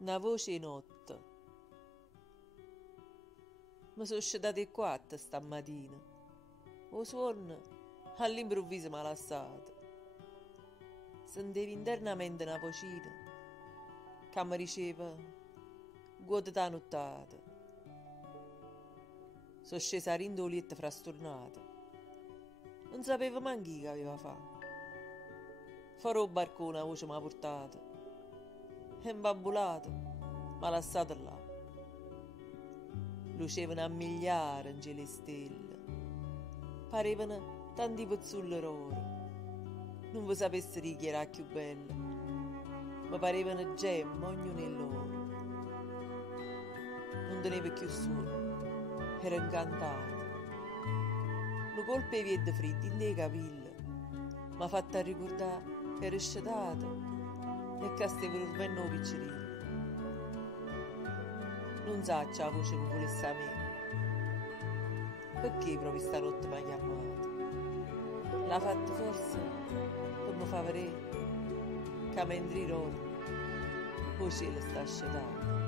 Una voce in otto. Mi sono scetate quattro stamattina. O suono all'improvviso mi ha lasciato. Sentivo internamente una vocina che mi diceva guarda nottata. Sono scesa a rindolietta frastornata. Non sapevo manco chi aveva fatto. Farò barcone, la voce mi ha portato. E imbambolato mi ha lasciato là. Lucevano a migliaia in cielo e stelle. Parevano tanti pezzulle d'oro. Non vi sapesse chi era più bella, ma parevano gemme ognuno in loro. Non tenevo più sonno, ero incantato. Un colpo di piede freddo in dei capelli mi ha fatto ricordare che ero scetata e che stavo dormendo piccerino. Non so se la voce mi volesse a me. Perché proprio stanotte mi ha chiamato? L'ha fatto forse per mi far vedere che mentre dormo, poi cielo sta scetando.